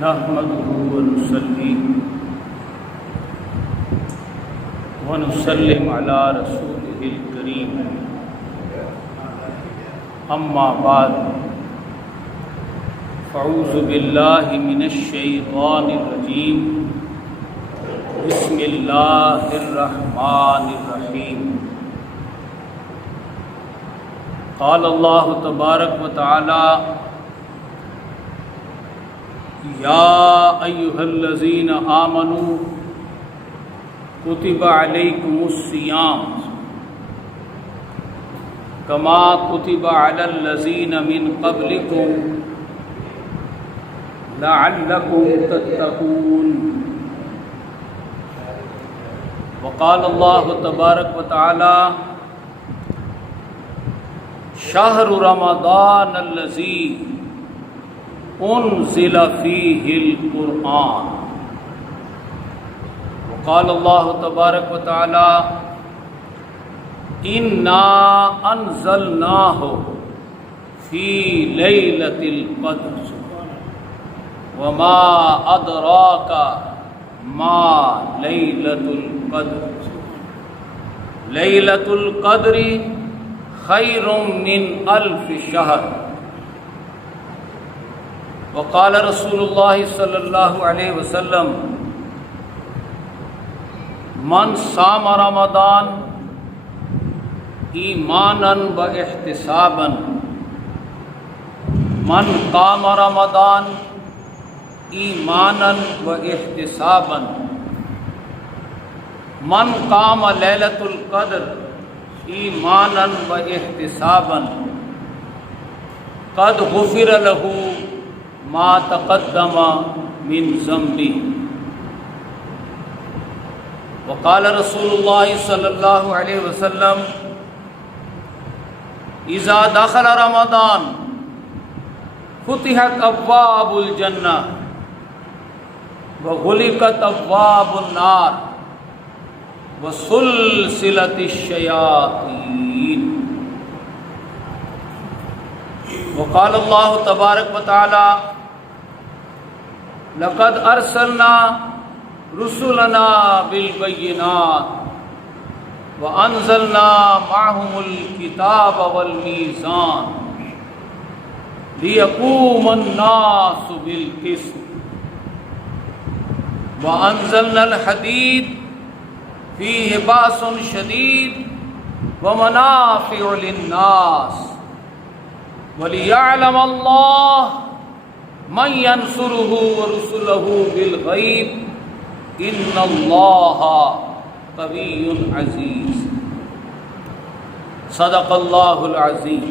نحمده ونصلي ونسلم على رسوله الكريم اما بعد فاعوذ بالله من الشيطان الرجيم بسم الله الرحمن الرحيم قال الله تبارك وتعالى یا ایھا الذین آمنوا کتب علیکم الصیام کما کتب علی الذین من قبلکم لعلکم تتقون وقال اللہ تبارک وتعالی شہر رمضان الذی انزل فیہ القرآن وقال اللہ تبارک وتعالی انا انزلناہ فی لیلۃ القدر وما ادراک ما لیلۃ القدر لیلۃ القدر خیر من الف شہر وقال رسول اللہ صلی اللہ علیہ وسلم من صام رمضان ایمانا و احتسابا من قام رمضان ایمانا و احتسابا من قام لیلۃ القدر ایمانا و احتسابا قد غفر له ما تقدم من ذنبه وقال رسول اللہ صلی اللہ علیہ وسلم اذا دخل رمضان فتحت ابواب الجنہ وغلقت ابواب النار وسلسلت الشیاطین وقال اللہ تبارک وتعالی لقد ارسلنا رسلنا بالبینات وانزلنا معهم الكتاب والمیزان لیقوم الناس بالقسط وانزلنا الحدید فیہ باس شدید ومنافع للناس وَلِيَعْلَمَ اللَّهُ مَنْ يَنْصُرُهُ وَرُسُلَهُ بِالْغَيْبِ إِنَّ اللَّهَ قَوِيٌّ عَزِيزٌ صدق اللہ العظیم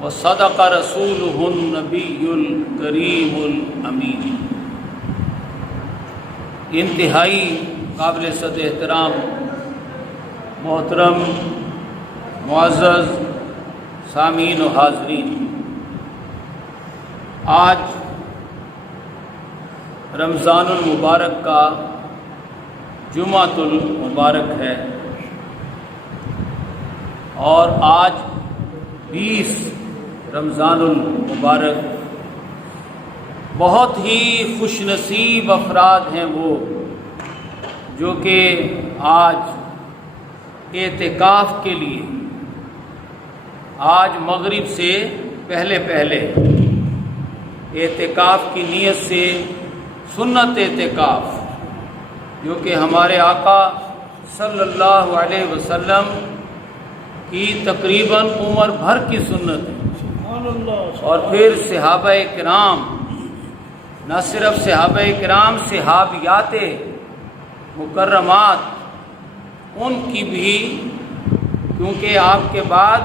وصدق رسولہ النبی الکریم الامین۔ انتہائی قابل صد احترام محترم معزز سامعین و حاضرین، آج رمضان المبارک کا جمعۃ المبارک ہے اور آج 20 رمضان المبارک۔ بہت ہی خوش نصیب افراد ہیں وہ جو کہ آج اعتکاف کے لیے آج مغرب سے پہلے اعتکاف کی نیت سے سنت اعتکاف جو کہ ہمارے آقا صلی اللہ علیہ وسلم کی تقریباً عمر بھر کی سنت ہے، اور پھر صحابہ کرام، نہ صرف صحابہ کرام، صحابیات مکرمات ان کی بھی، کیونکہ آپ کے بعد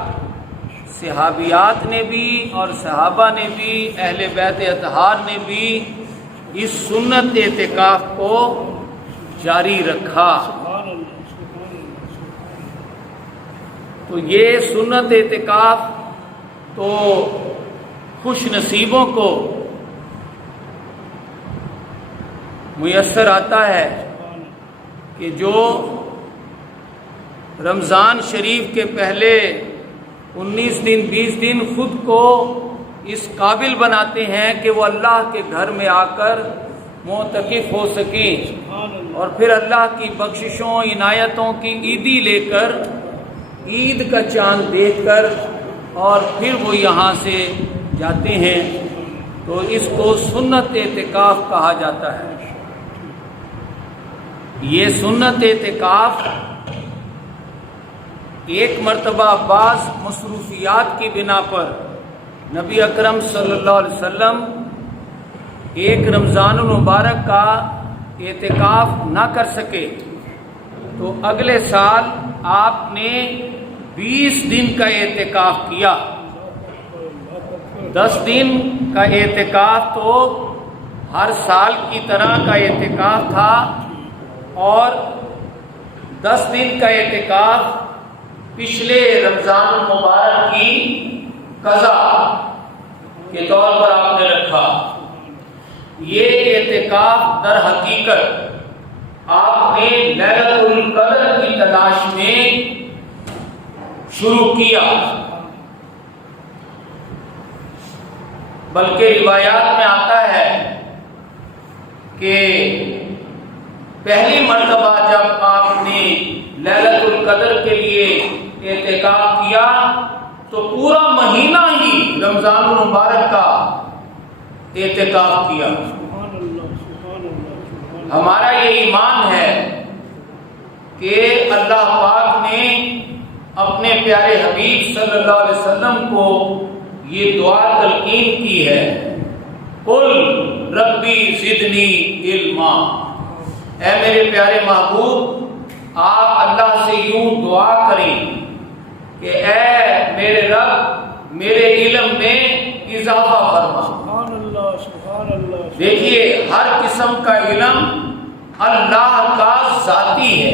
صحابیات نے بھی اور صحابہ نے بھی، اہل بیت اطہار نے بھی اس سنت اعتکاف کو جاری رکھا۔ تو یہ سنت اعتکاف تو خوش نصیبوں کو میسر آتا ہے کہ جو رمضان شریف کے پہلے 19 دن 20 دن خود کو اس قابل بناتے ہیں کہ وہ اللہ کے گھر میں آ کر معتکف ہو سکیں اور پھر اللہ کی بخششوں عنایتوں کی عیدی لے کر عید کا چاند دیکھ کر اور پھر وہ یہاں سے جاتے ہیں، تو اس کو سنت اعتکاف کہا جاتا ہے۔ یہ سنت اعتکاف ایک مرتبہ بعض مصروفیات کی بنا پر نبی اکرم صلی اللہ علیہ وسلم ایک رمضان المبارک کا اعتکاف نہ کر سکے، تو اگلے سال آپ نے 20 دن کا اعتکاف کیا۔ 10 دن کا اعتکاف تو ہر سال کی طرح کا اعتکاف تھا، اور 10 دن کا اعتکاف پچھلے رمضان المبارک کی قضا کے طور پر آپ نے رکھا۔ یہ اعتکاف در حقیقت آپ نے لیلۃ القدر کی تلاش میں شروع کیا، بلکہ روایات میں آتا ہے کہ پہلی مرتبہ جب آپ نے لیلۃ القدر کے لیے اعتکاف کیا تو پورا مہینہ ہی رمضان المبارک کا اعتکاف کیا۔ ہمارا یہ ایمان ہے کہ اللہ پاک نے اپنے پیارے حبیب صلی اللہ علیہ وسلم کو یہ دعا تلقین کی ہے، قل ربی زدنی علما، اے میرے پیارے محبوب آپ اللہ سے یوں دعا کریں کہ اے میرے رب میرے علم میں اضافہ فرما۔ دیکھیے ہر قسم کا علم اللہ کا ذاتی ہے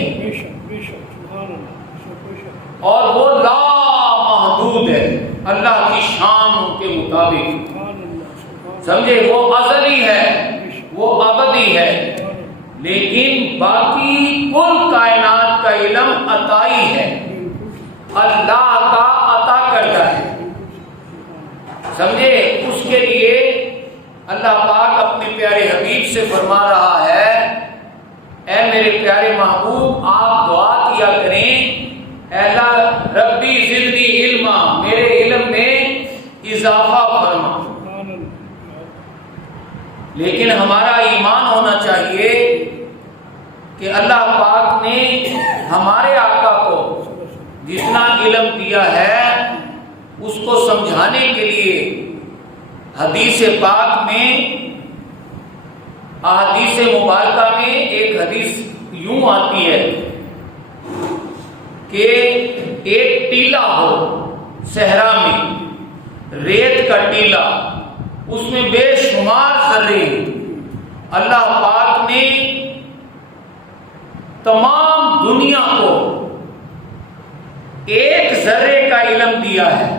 اور وہ لا محدود ہے، اللہ کی شان کے مطابق، سمجھے، وہ ازلی ہے، وہ ابدی ہے، لیکن باقی کل کائنات کا علم عطائی ہے، اللہ کا عطا کرتا ہے، سمجھے۔ اس کے لیے اللہ پاک اپنے پیارے حبیب سے فرما رہا ہے، اے میرے پیارے محبوب آپ دعا کیا کریں، اے اللہ ربی زدنی علما، میرے علم میں اضافہ فرما۔ لیکن ہمارا ایمان ہونا چاہیے کہ اللہ پاک نے ہمارے آقا کو جتنا علم دیا ہے اس کو سمجھانے کے لیے حدیث پاک میں، احادیث مبارکہ میں ایک حدیث یوں آتی ہے کہ ایک ٹیلا ہو صحرا میں، ریت کا ٹیلا، اس میں بے شمار ذرے، اللہ پاک نے تمام دنیا کو ایک ذرے کا علم دیا ہے،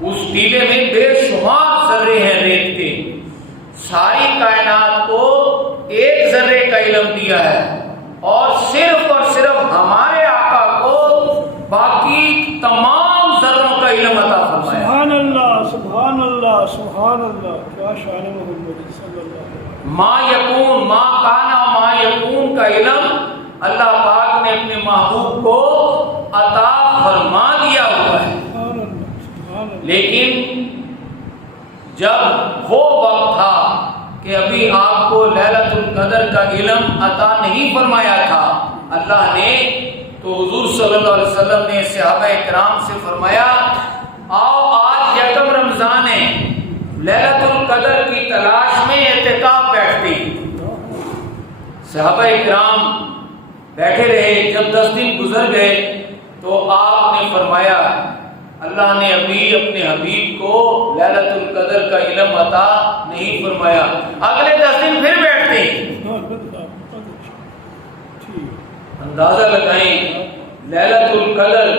اس ٹیلے میں بے شمار ذرے ہیں ریت کے، ساری کائنات کو ایک ذرے کا علم دیا ہے، اور صرف ہمارے آقا کو باقی تمام ذروں کا علم عطا فرمایا۔ سبحان اللہ سبحان اللہ سبحان اللہ، کیا شان محمد صلی اللہ علیہ وسلم۔ ما یکون، ما کانا ما یکون کا علم اللہ پاک نے اپنے محبوب کو عطا فرما دیا ہوا ہے، لیکن جب وہ وقت تھا کہ ابھی آپ کو لیلۃ القدر کا علم عطا نہیں فرمایا تھا اللہ نے، تو حضور صلی اللہ علیہ وسلم نے صحابہ کرام سے فرمایا آؤ آج یکم رمضان ہے، لیلۃ القدر کی تلاش میں اعتکاف بیٹھتے۔ صحابہ کرام بیٹھے رہے، جب 10 دن گزر گئے تو آپ نے فرمایا اللہ نے ابھی اپنے حبیب کو لیلۃ القدر کا علم عطا نہیں فرمایا، اگلے 10 دن پھر بیٹھتے ہیں۔ اندازہ لگائیں لیلۃ القدر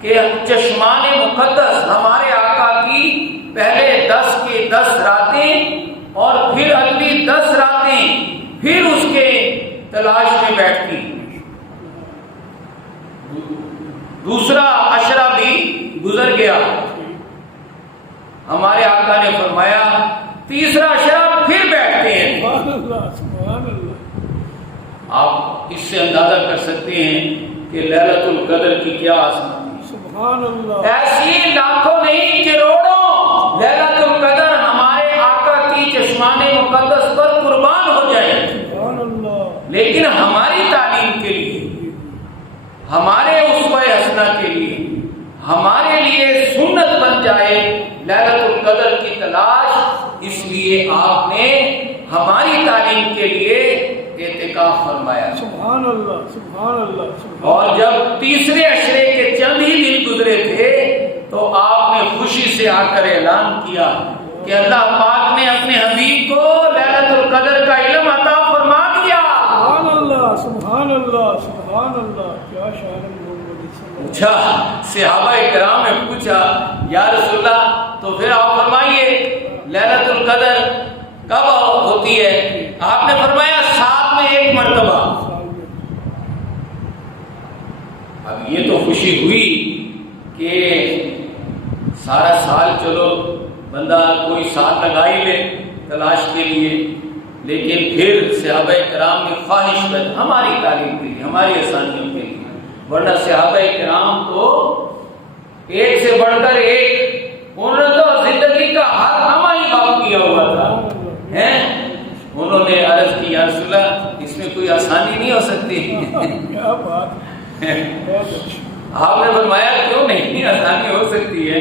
کے چشمان مقدس ہمارے آقا کی پہلے 10 کی 10 راتیں اور پھر اگلی 10 راتیں پھر اس کے تلاش میں بیٹھتی، دوسرا عشرہ بھی گزر گیا، ہمارے آقا نے فرمایا تیسرا عشرہ پھر بیٹھتے ہیں۔ سبحان اللہ سبحان اللہ۔ آپ اس سے اندازہ کر سکتے ہیں کہ لیلۃ القدر کی کیا عظمت ہے۔ سبحان اللہ۔ ایسی لاکھوں نہیں کروڑوں لیلۃ القدر ہمارے آقا کی چشمان مقدس پر قربان ہو جائے، سبحان اللہ۔ لیکن ہماری تعلیم کے لیے، ہمارے اسوہ حسنہ کے لیے، ہمارے لیے سنت بن جائے لیلۃ القدر کی تلاش، اس لیے آپ نے ہماری تعلیم کے لیے اعتکاف فرمایا۔ سبحان اللہ سبحان اللہ سبحان۔ اور جب تیسرے عشرے کے چند ہی دن گزرے تھے تو آپ نے خوشی سے آ کر اعلان کیا کہ اللہ پاک نے اپنے حبیب کو لیلۃ القدر کا علم عطا فرما دیا۔ سبحان اللہ سبحان اللہ سبحان اللہ، کیا شان محمد صلی اللہ علیہ وسلم۔ پوچھا، صحابہ کرام نے پوچھا یا رسول اللہ تو پھر آپ فرمائیے لیلۃ القدر کب ہوتی ہے؟ آپ نے فرمایا سال میں ایک مرتبہ۔ اب یہ تو خوشی ہوئی کہ سارا سال چلو بندہ کوئی ساتھ لگا ہی لے تلاش کے لیے، لیکن پھر صحابہ کرام نے خواہش کر ہماری تعلیم کے لیے، ہماری آسانیوں کے لیے، ورنہ صحابہ کرام تو ایک سے بڑھ کر ایک، انہوں نے تو زندگی کا ہر لمحہ ہی باقی کیا ہوا تھا۔ انہوں نے عرض کی یا رسول اللہ اس میں کوئی آسانی نہیں ہو سکتی؟ کیا بات ہے، بہت اچھا۔ آپ نے فرمایا کیوں نہیں آسانی ہو سکتی ہے؟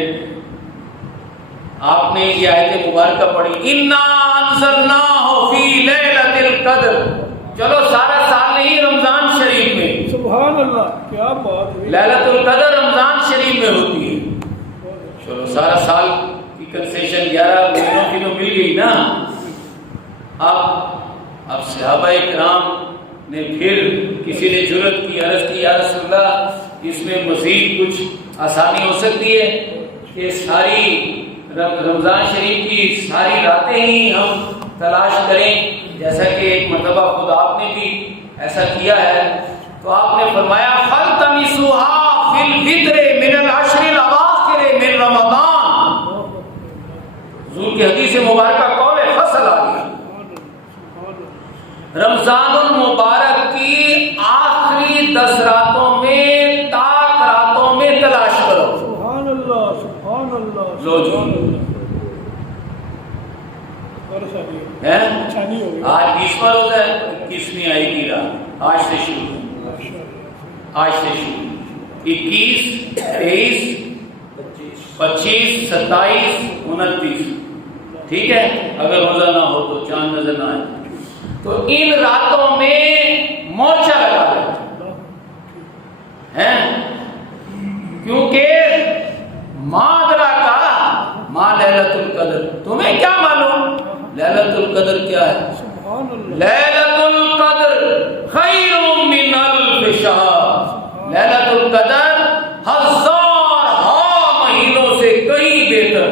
آپ نے یہ آیت مبارکہ پڑھی اِنَّا أَنزَلْنَاهُ فِي لَيْلَةِ الْقَدْرِ، چلو سارا سال نہیں، رمضان شریف میں۔ سبحان اللہ، کیا بات ہے۔ لیلۃ القدر رمضان شریف میں ہوتی ہے۔ چلو سارا سال کی کنسیشن 11 مہینوں کی تو مل گئی نا۔ اب صحابہ کرام نے پھر کسی نے جرأت کی، عرض کی یا رسول اللہ اس میں مزید کچھ آسانی ہو سکتی ہے کہ ساری رمضان شریف کی ساری راتیں ہی ہم تلاش کریں، جیسا کہ ایک مرتبہ خود آپ نے بھی ایسا کیا ہے؟ تو آپ نے فرمایا فَالْتَمِسُوهَا فِي الْوِتْرِ مِنَ الْعَشْرِ الْأَوَاخِرِ مِنْ رَمَضَانَ۔ حضور کی حدیث مبارکہ قول فصل آ گئی، رمضان المبارک کی آخری 10 راتوں میں، تاک راتوں میں تلاش کرو۔ سبحان اللہ سبحان اللہ لو جی اچھانی ہو گئی۔ آج 20واں روزہ ہے، 21ویں آئے گی رات، آج سے شروع، آج سے شروع 21 23 25 27 29، ٹھیک ہے؟ اگر روزہ نہ ہو تو چاند نظر نہ آئے تو ان راتوں میں مورچہ لگا ہے، کیونکہ مادرا کا ماں لیلۃ القدر، تمہیں کیا معلوم لیلۃ القدر کیا ہے؟ سبحان اللہ۔ لیلۃ القدر خیر من الف شہر، لیلۃ القدر 1000 مہینوں سے کہیں بہتر۔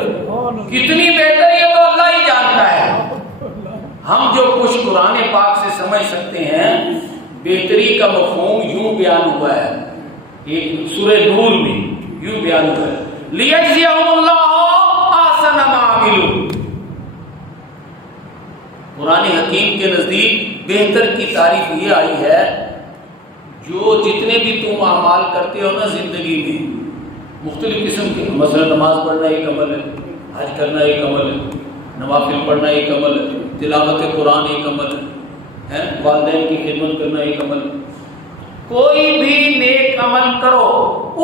کتنی بہتر یہ تو اللہ ہی جانتا ہے، ہم جو کچھ قرآن پاک سے سمجھ سکتے ہیں بہتری کا مفہوم یوں بیان ہوا ہے، ایک سورہ نور میں یوں بیان ہوا ہے لِيَجْزِيَهُمُ اللَّهُ أَحْسَنَ مَا عَمِلُوا۔ قرآن حکیم کے نزدیک بہتر کی تعریف یہ آئی ہے جو جتنے بھی تم اعمال کرتے ہو نا زندگی میں، مختلف قسم کے، مثلا نماز پڑھنا ایک عمل ہے، حج کرنا ایک عمل ہے، نوافل پڑھنا ایک عمل ہے، تلاوت قرآن ایک عمل ہے، والدین کی خدمت کرنا ایک عمل ہے۔ کوئی بھی نیک عمل کرو،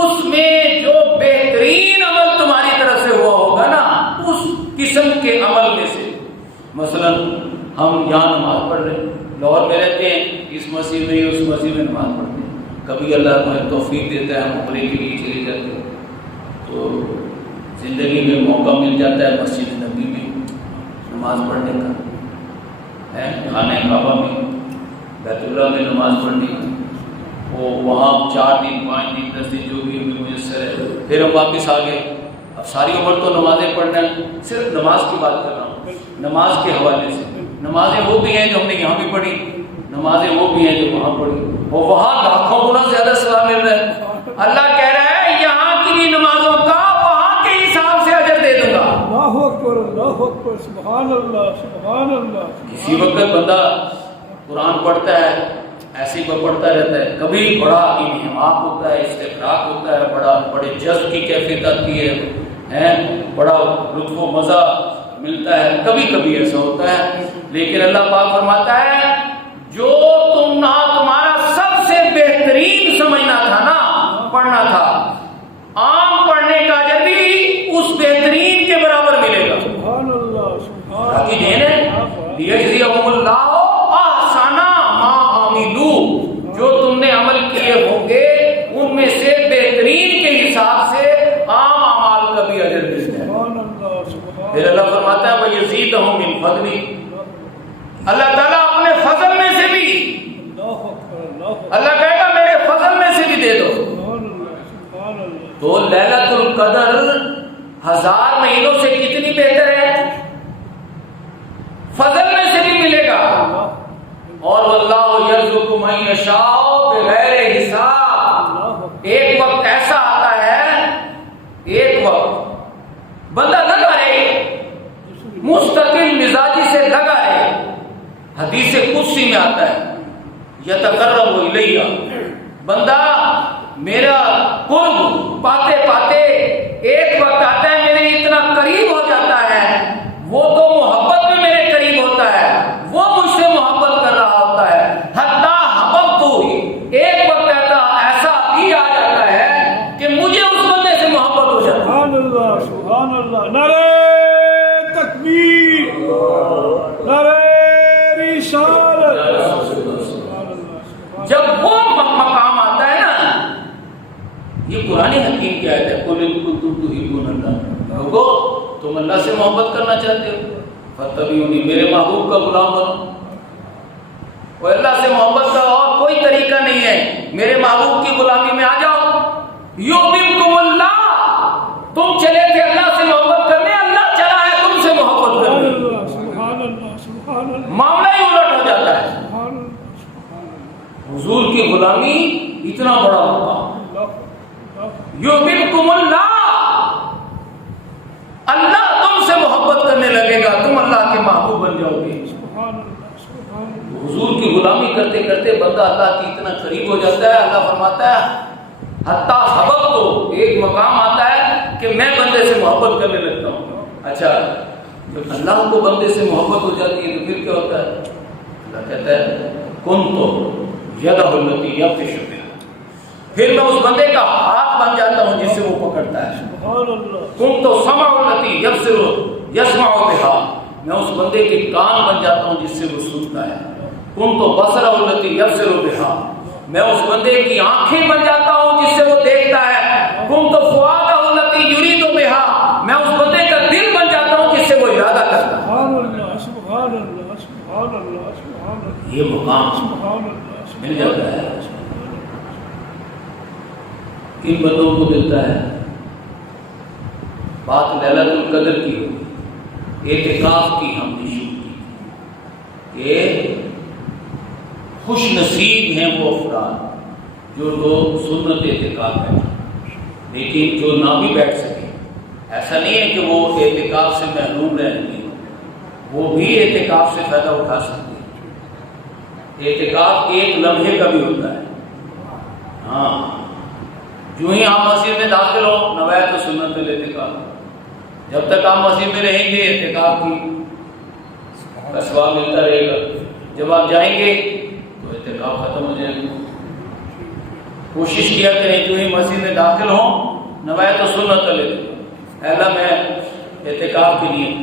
اس میں جو بہترین عمل تمہاری طرف سے ہوا ہوگا نا، اس قسم کے عمل میں سے، مثلا ہم یہاں نماز پڑھ رہے ہیں، لاہور میں رہتے ہیں، اس مسجد میں اس مسجد میں نماز پڑھتے ہیں، کبھی اللہ ہمیں توفیق دیتا ہے ہم عمرے کے لیے چلے جاتے ہیں تو زندگی میں موقع مل جاتا ہے مسجد نبی میں نماز پڑھنے کا، خانہ کعبہ میں، بیت اللہ میں نماز پڑھنے کا، وہ وہاں 4 دن 5 دن 10 دن جو بھی ہمیں میسر ہے، پھر ہم واپس آ گئے۔ اب ساری عمر تو نمازیں پڑھنا ہے، صرف نماز کی بات کر رہا ہوں، نماز کے حوالے سے۔ نمازیں وہ بھی ہیں جو ہم نے یہاں بھی پڑھی، نمازیں وہ بھی ہیں جو وہاں پڑھی، اور وہاں لاکھوں گنا زیادہ ثواب مل رہا ہے۔ اللہ کہہ رہا ہے یہاں کی بھی نمازوں کا اللہ اکبر سبحان اللہ سبحان اللہ. کسی وقت بندہ قرآن پڑھتا ہے ایسے ہی پڑھتا رہتا ہے، کبھی بڑا انہماک ہوتا ہے، استفراغ ہوتا ہے، بڑے جذب کی کیفیت آتی ہے، بڑا لطف و مزہ ملتا ہے، کبھی کبھی ایسا ہوتا ہے. لیکن اللہ پاک فرماتا ہے جو تمہارا سب سے بہترین سمجھنا تھا نا پڑھنا تھا، عام پڑھنے کا اجر بھی اس بہترین کے برابر ملے گا. سبحان اللہ سبحان اللہ کی دین ہے، لیجزیہم اللہ احسن ما عملوا، جو تم نے عمل کیے ہوں گے ان میں سے بہترین کے حساب سے عام اعمال کا بھی اجر ملتا ہے. پھر اللہ فرماتا ہے وَيَزِيدُهُم مِّن فَضْلِهِ، اللہ تعالیٰ اپنے فضل میں سے بھی، اللہ کہے گا میرے فضل میں سے بھی دے دو. تو لیلۃ القدر 1000 مہینوں سے کتنی بہتر ہے، فضل میں سے بھی ملے گا. اور واللہ یرزق من یشاء بغیر حساب. ایک وقت ایسا آتا ہے، ایک وقت بندہ لگا رہے مستقل مزاجی سے لگا رہے. حدیث قدسی میں آتا ہے یتقرب الیہ، بندہ میرا قرب پاتے پاتے ایک وقت آتا ہے میرے اتنا قریب ہو جاتا ہے، وہ تو محبت میں میرے قریب ہوتا ہے، وہ مجھ سے محبت کر رہا ہوتا ہے. حتی حببت، ایک وقت ایسا بھی آ جاتا ہے کہ مجھے اس بندے سے محبت ہو جاتی ہے. سبحان اللہ سبحان اللہ. نعرہ تکبیر، نعرہ رسالت. جب وہ مقام آتا ہے نا، یہ قرآن حکیم کی آیت ہے قُلْ إِن كُنتُمْ تُحِبُّونَ اللَّهَ، لوگو تم اللہ سے محبت کرنا چاہتے ہو فاتبعونی، میرے محبوب کا غلام بنو. وہ اللہ سے محبت کا اور کوئی طریقہ نہیں ہے، میرے محبوب کی غلامی میں آ جاؤ. یحببکم اللہ، تم چلے تھے اللہ سے محبت کرنے، اللہ چلا ہے تم سے محبت کرنے. سبحان اللہ سبحان اللہ. معاملہ ہی الٹ ہو جاتا ہے. حضور کی غلامی اتنا بڑا مقام. یحببکم اللہ، اللہ تم سے محبت کرنے لگے گا، تم اللہ کے محبوب بن جاؤ گے. حضور کی غلامی کرتے کرتے بندہ اللہ کی اتنا قریب ہو جاتا ہے. اللہ فرماتا ہے حتیٰ حبب، تو ایک مقام آتا ہے کہ میں بندے سے محبت کرنے لگتا ہوں. اچھا جب اللہ کو بندے سے محبت ہو جاتی ہے تو پھر کیا ہوتا ہے؟ اللہ کہتا ہے کنت یدہ التی یبطش بہا، پھر میں اس بندے کا ہاتھ بن جاتا ہوں جس سے وہ پکڑتا ہے. کنت سمع التی یسمع بہا، میں اس بندے کے کان بن جاتا ہوں جس سے وہ سنتا ہے. کنت بصر التی یبصر بہا، میں اس بندے کی آنکھیں بن جاتا ہوں جس سے وہ دیکھتا ہے. کنت فؤاد التی یرید بہا، میں اس بندے کا دل بن جاتا ہوں جس سے وہ ارادہ کرتا ہے. یہ مقام مل جاتا ہے کن بندوں کو ملتا ہے. بات لیلۃ القدر کی ہوگی، اعتکاف کی ہم نے شروع کی کہ خوش نصیب ہیں وہ افراد جو لوگ سنت اعتکاف بیٹھے، لیکن جو نہ بھی بیٹھ سکے. ایسا نہیں ہے کہ وہ اعتکاف سے محروم رہیں گے، وہ بھی اعتکاف سے فائدہ اٹھا سکتے ہیں. اعتکاف ایک لمحے کا بھی ہوتا ہے. ہاں جو ہی آپ مسجد میں داخل ہو نوایت و سنت الاعتکاف، جب تک آپ مسجد میں رہیں گے اعتکاف کی ثواب ملتا رہے گا. جب آپ جائیں گے تو اعتکاف ختم ہو جائے گا. کوشش کیا کریں جو ہی مسجد میں داخل ہوں نوایت و سنت الاعتکاف، اللہ میں اعتکاف کی نیت.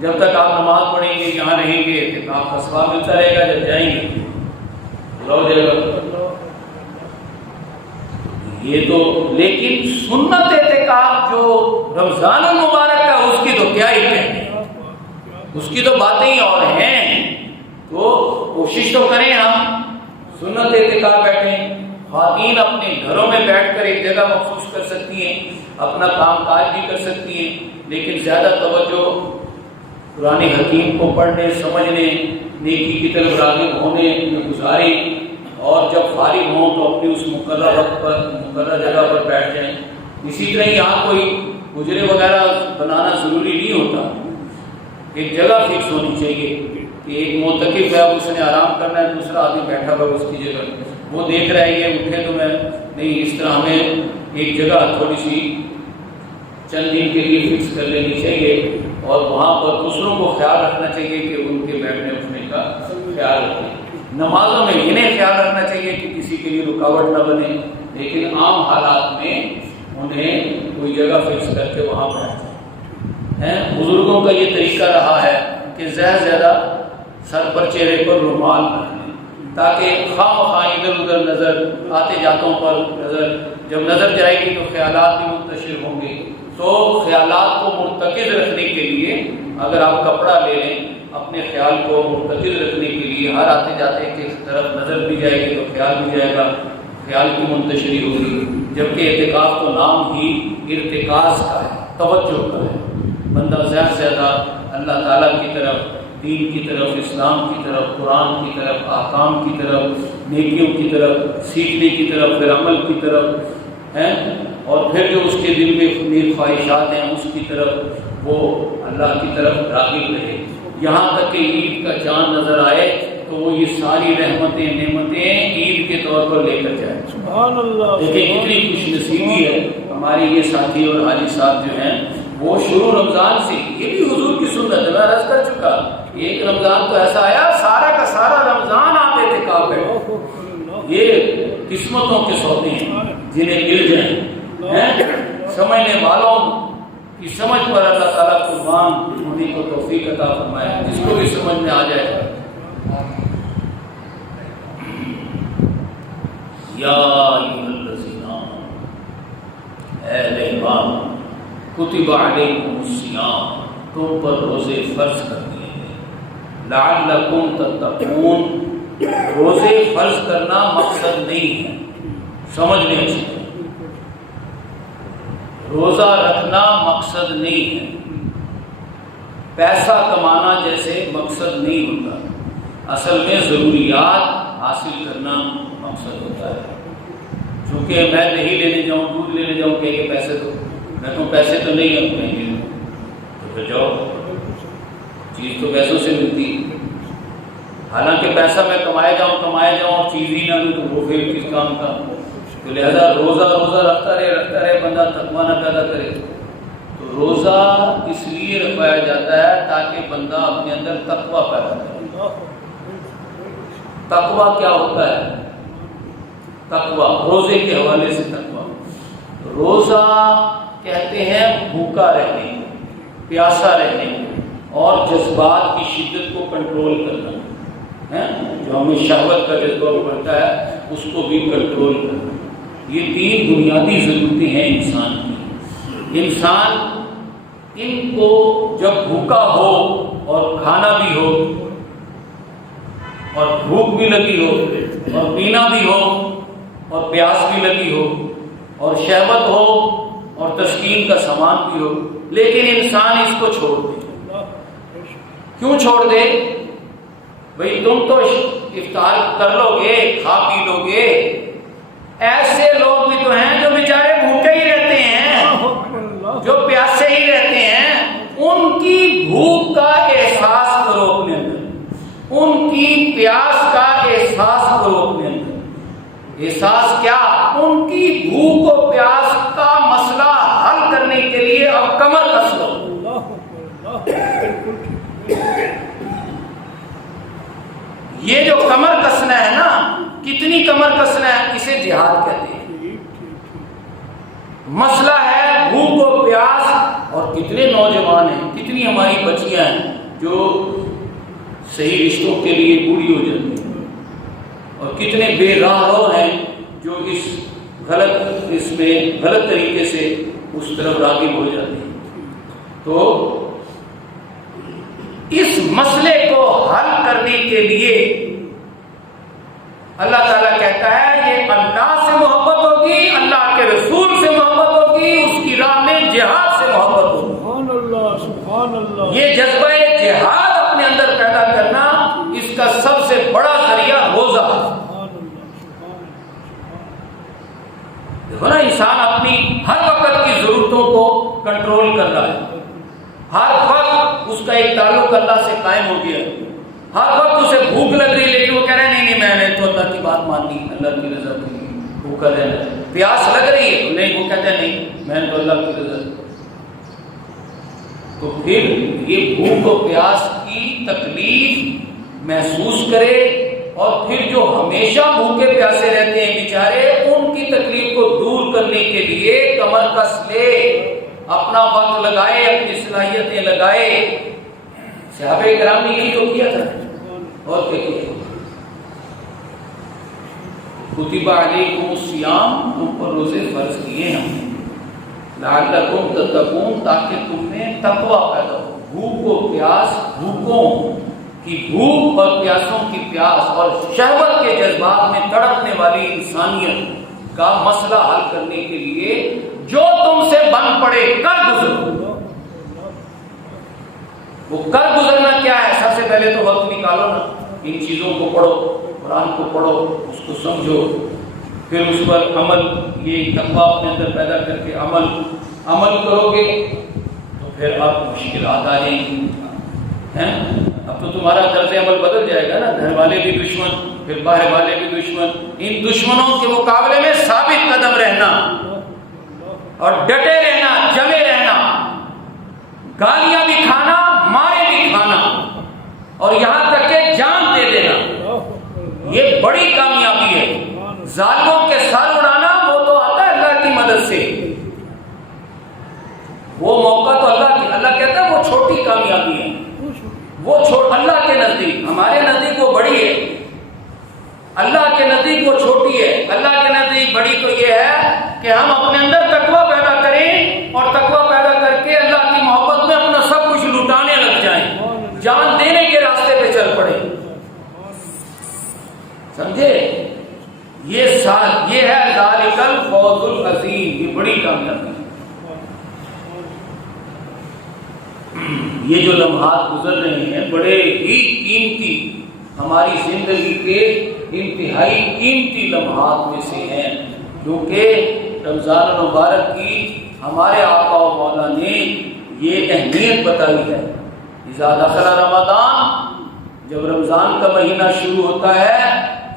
جب تک آپ نماز پڑھیں گے یہاں رہیں گے اعتکاف کا ثواب ملتا رہے گا. جب جائیں گے ہو جائے گا. یہ تو لیکن سنت اعتکاف جو رمضان المبارک کا اس کی تو کیا ہی کہیں، اس کی تو باتیں ہی اور ہیں. تو کوشش تو کریں ہم سنت اعتکاف بیٹھیں. خواتین اپنے گھروں میں بیٹھ کر ایک جگہ مخصوص کر سکتی ہیں، اپنا کام کاج بھی کر سکتی ہیں، لیکن زیادہ توجہ قرآن حکیم کو پڑھنے سمجھنے نیکی کی طرف راغب ہونے میں گزاری، اور جب فارغ ہوں تو اپنی اس مقررہ وقت پر مقررہ جگہ پر بیٹھ جائیں. اسی طرح یہاں کوئی حجرے وغیرہ بنانا ضروری نہیں ہوتا، ایک جگہ فکس ہونی چاہیے کہ ایک معتکف ہے، اس نے آرام کرنا ہے، دوسرا آدمی بیٹھا ہوا اس کی جگہ، وہ دیکھ رہا ہے یہ اٹھے تو میں نہیں، اس طرح ہمیں ایک جگہ تھوڑی سی چند دن کے لیے فکس کر لینی چاہیے، اور وہاں پر دوسروں کو خیال رکھنا چاہیے کہ ان کے بیٹھنے اٹھنے کا خیال رکھیں۔ نمازوں میں انہیں خیال رکھنا چاہیے کہ کسی کے لیے رکاوٹ نہ بنے، لیکن عام حالات میں انہیں کوئی جگہ فکس کر کے وہاں بیٹھ جائیں۔ بزرگوں کا یہ طریقہ رہا ہے کہ زیادہ سر پر چہرے پر رومال رکھیں، تاکہ خواہ مخواہ ادھر ادھر نظر، آتے جاتوں پر نظر، جب نظر جائے گی تو خیالات بھی منتشر ہوں گے، تو خیالات کو مرتکز رکھنے کے لیے اگر آپ کپڑا لے لیں، اپنے خیال کو مرتکز رکھنے کے لیے ہر آتے جاتے کی طرف نظر بھی جائے گی تو خیال بھی جائے گا، خیال کی منتشری ہوگی، جبکہ اعتکاف تو نام ہی ارتکاز کا ہے، توجہ کا ہے۔ بندہ زیادہ سے زیادہ اللہ تعالیٰ کی طرف، دین کی طرف، اسلام کی طرف، قرآن کی طرف، احکام کی طرف، نیکیوں کی طرف سیکھنے کی طرف، پھر عمل کی طرف ہے، اور پھر جو اس کے دل میں نیک خواہشات ہیں اس کی طرف وہ اللہ کی طرف راغب رہے، یہاں تک کہ عید کا چاند نظر آئے تو وہ یہ ساری رحمتیں نعمتیں عید کے طور پر لے کر جائے۔ سبحان اللہ۔ دیکھیں کتنی خوش نصیبی ہے ہماری یہ ساتھی اور حاجی صاحب جو ہیں، وہ شروع رمضان سے، یہ بھی حضور کی سنت ہے، میں عرض کر چکا، ایک رمضان تو ایسا آیا سارا کا سارا رمضان آپ اعتکاف ہے۔ یہ قسمتوں کے سودے ہیں جنہیں مل جائیں، سمجھنے والوں کی سمجھ پر اللہ تعالیٰ قربان ہونے کو توفیق عطا فرمائے، جس کو بھی سمجھ میں آ جائے۔ یا ایھا الذین آمنوا، اے ایمان، کتب علیکم الصیام، تم پر روزے فرض کر دیے گئے، لعلکم تتقون، روزے فرض کرنا مقصد نہیں ہے، سمجھ لیں اچھی طرح، روزہ رکھنا مقصد نہیں ہے، پیسہ کمانا جیسے مقصد نہیں ہوتا، اصل میں ضروریات حاصل کرنا مقصد ہوتا ہے۔ چونکہ میں نہیں لینے جاؤں، دودھ لینے جاؤں کہ پیسے دو، میں تو پیسے تو نہیں ہے، کہیں تو پھر جاؤ، چیز تو پیسوں سے ملتی، حالانکہ پیسہ میں کمائے جاؤں اور چیز ہی نہ دوں تو وہ پھر کس کام کا؟ تو لہذا روزہ رکھتا رہے بندہ تقویٰ نہ پیدا کرے۔ تو روزہ اس لیے رکھوایا جاتا ہے تاکہ بندہ اپنے اندر تقویٰ پیدا کرے۔ تقویٰ کیا ہوتا ہے؟ تقویٰ روزے کے حوالے سے تقویٰ، روزہ کہتے ہیں بھوکا رہنے، پیاسا رہنے اور جذبات کی شدت کو کنٹرول کرنا، جو ہمیں شہوت کا جذبہ بڑھتا ہے اس کو بھی کنٹرول کرنا۔ یہ تین بنیادی ضرورتیں ہیں انسان کی۔ انسان ان کو جب بھوکا ہو اور کھانا بھی ہو اور بھوک بھی لگی ہو اور پینا بھی ہو اور پیاس بھی لگی ہو اور شہوت ہو اور تسکین کا سامان بھی ہو، لیکن انسان اس کو چھوڑ دے۔ کیوں چھوڑ دے؟ بھئی تم تو افطار کر لو گے، کھا پی لو گے، ایسے لوگ بھی تو ہیں جو بیچارے بھوکے ہی رہتے ہیں، جو پیاسے ہی رہتے ہیں، ان کی بھوک کا احساس کرو اپنے اندر، ان کی پیاس کا احساس کرو اپنے اندر۔ احساس کیا؟ ان کی بھوک و پیاس کا مسئلہ حل کرنے کے لیے اب کمر کس لو۔ یہ جو کمر کسنا ہے نا، کتنی کمر کسنا ہے، اسے جہاد کہتے ہیں۔ مسئلہ ہے بھوک و پیاس، اور کتنے نوجوان ہیں، کتنی ہماری بچیاں ہیں جو صحیح رشتوں کے لیے بوڑھی ہو جاتی ہیں، اور کتنے بے راہ رو ہیں جو اس میں غلط طریقے سے اس طرف راغب ہو جاتے ہیں۔ تو اس مسئلے کو حل کرنے کے لیے اللہ تعالیٰ کہتا ہے یہ اللہ سے محبت ہوگی، اللہ کے رسول سے محبت ہوگی، اس کی راہ میں جہاد سے محبت ہوگی۔ سبحان اللہ، سبحان اللہ۔ یہ جذبہ جہاد اپنے اندر پیدا کرنا، اس کا سب سے بڑا ذریعہ روزہ ہے۔ دیکھو نا، انسان اپنی ہر وقت کی ضرورتوں کو کنٹرول کر رہا ہے، ہر وقت اس کا ایک تعلق اللہ سے قائم ہو گیا، ہر وقت اسے بھوک لگ رہی ہے لیکن وہ کہہ رہے ہیں نہیں میں نے تو اللہ کی بات ماننی، اللہ کی رضا کے لیے بھوکا رہنا ہے۔ پیاس لگ رہی ہے نہیں، وہ کہتے ہیں نہیں میں نے تو اللہ کی رضا۔ تو پھر یہ بھوک و پیاس کی تکلیف محسوس کرے، اور پھر جو ہمیشہ بھوکے پیاسے رہتے ہیں بیچارے، ان کی تکلیف کو دور کرنے کے لیے کمر کس لے، اپنا وقت لگائے، اپنی صلاحیتیں لگائے۔ صحابہ کرام نے یہی تو کیا تھا، اور کیا کیا؟ کتب علیکم الصیام، تم پر روزے فرض کیے ہم نے، لعلکم تتقون، تاکہ تم میں تقوی پیدا ہو۔ بھوک و پیاس، بھوکوں کی بھوک اور پیاسوں کی پیاس اور شہوت کے جذبات میں تڑپنے والی انسانیت کا مسئلہ حل کرنے کے لیے جو تم سے بن پڑے کر گزرو۔ وہ کر گزرنا کیا ہے؟ سب سے پہلے تو وقت نکالو نا، ان چیزوں کو پڑھو، قرآن کو پڑھو، اس کو سمجھو، پھر اس پر عمل، یہ تقویٰ اپنے اندر پیدا کر کے عمل کرو گے تو پھر آپ مشکلات آ جائیں گی۔ اب تو تمہارا طرز عمل بدل جائے گا نا، گھر والے بھی دشمن، پھر باہر والے بھی دشمن، ان دشمنوں کے مقابلے میں ثابت قدم رہنا اور ڈٹے رہنا، جمے رہنا، گالیاں بھی کھانا، مارے بھی کھانا، اور یہاں تک کہ جان دے دینا، یہ بڑی کامیابی ہے۔ ظالموں کے سر اڑانا وہ تو آتا ہے اللہ کی مدد سے، وہ موقع تو اللہ کہتا ہے وہ چھوٹی کامیابی ہے، وہ اللہ کے نزدیک، ہمارے نزدیک وہ بڑی ہے، اللہ کے نزدیک وہ چھوٹی ہے۔ اللہ کے نزدیک بڑی تو یہ ہے کہ ہم اپنے اندر تقویٰ پیدا کریں، اور تقویٰ پیدا کر کے اللہ کی محبت میں اپنا سب کچھ لٹانے لگ جائیں، جان دینے کے راستے پہ چل پڑے۔ سمجھے؟ یہ ہے ذالک الفوز العظیم، یہ بڑی کامیابی ہے۔ یہ جو لمحات گزر رہے ہیں بڑے ہی قیمتی، ہماری زندگی کے انتہائی قیمتی لمحات میں سے ہیں، کیونکہ رمضان المبارک کی ہمارے آقا و مولا نے یہ اہمیت بتائی ہے۔ اذا دخل رمضان، جب رمضان کا مہینہ شروع ہوتا ہے،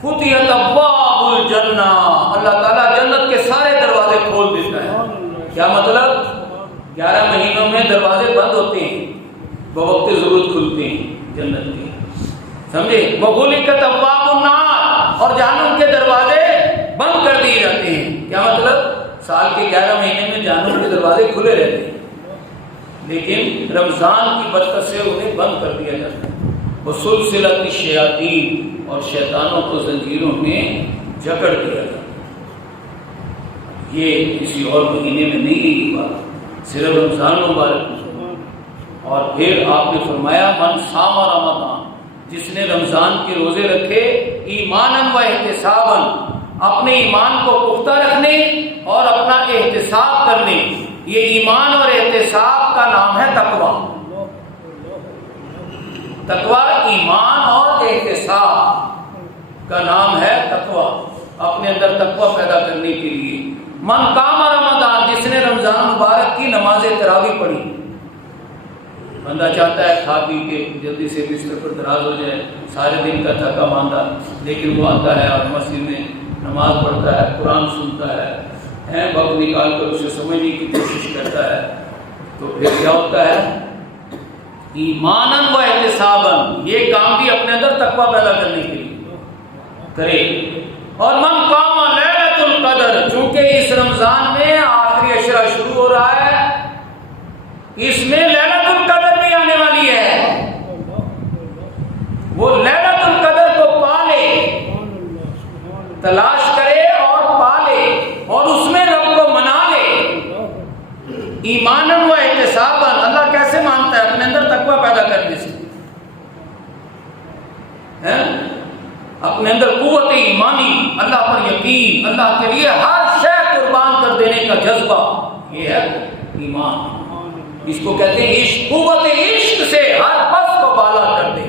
فتحت ابواب الجنہ، اللہ تعالیٰ جنت کے سارے دروازے کھول دیتا ہے۔ کیا مطلب؟ 11 مہینوں میں دروازے بند ہوتے ہیں، بوقت ضرورت کھلتے ہیں جنت کے، سمجھے؟ وغلقت ابواب النار، اور جہنم کے دروازے بند کر دیے جاتے ہیں۔ کیا مطلب؟ سال کے 11 مہینے میں جہنم کے دروازے کھلے رہتے ہیں، لیکن رمضان کی برکت سے انہیں بند کر دیا جاتا ہے۔ وسلسلۃ الشیاطین، اور شیطانوں کو زنجیروں میں جکڑ دیا جاتا ہے۔ یہ کسی اور مہینے میں نہیں ہے یہ بات، صرف رمضان مبارک میں۔ اور پھر آپ نے فرمایا من صام رمضان، جس نے رمضان کے روزے رکھے ایماناً و احتساباً، اپنے ایمان کو پختہ رکھنے اور اپنا احتساب کرنے، یہ ایمان اور احتساب کا نام ہے تقویٰ۔ تقویٰ ایمان اور احتساب کا نام ہے تقویٰ، اپنے اندر تقویٰ پیدا کرنے کے لیے۔ من قام رمضان، جس نے رمضان مبارک کی نماز تراویح پڑھی۔ بندہ چاہتا ہے کھا پی کے جلدی سے بستر پر دراز ہو جائے، سارے دن کا تھکا ماندہ، لیکن وہ آتا ہے اور مسجد میں نماز پڑھتا ہے، قرآن سنتا ہے، وقت نکال کر اسے سمجھنے کی کوشش کرتا ہے، تو پھر کیا ہوتا ہے؟ ایماناً و احتساباً، یہ کام بھی اپنے اندر تقویٰ پیدا کرنے کے لیے کرے۔ اور من قام لیلۃ القدر، چونکہ اس رمضان میں آخری عشرہ شروع ہو رہا ہے، اس میں لیلۃ القدر بھی آنے والی ہے، وہ لیلۃ القدر کو پالے، تلاش کرے اور پالے، اور اس میں رب کو منا لے۔ ایماناً و احتساباً، اللہ کیسے مانتا ہے؟ اپنے اندر تقویٰ پیدا کرنے سے، اپنے اندر قوت ایمانی، اللہ پر یقین، اللہ کے لیے ہر شے قربان کر دینے کا جذبہ، یہ ہے ایمان۔ اس کو کہتے ہیں عشق، قوت عشق سے ہر پس کو بالا کر دے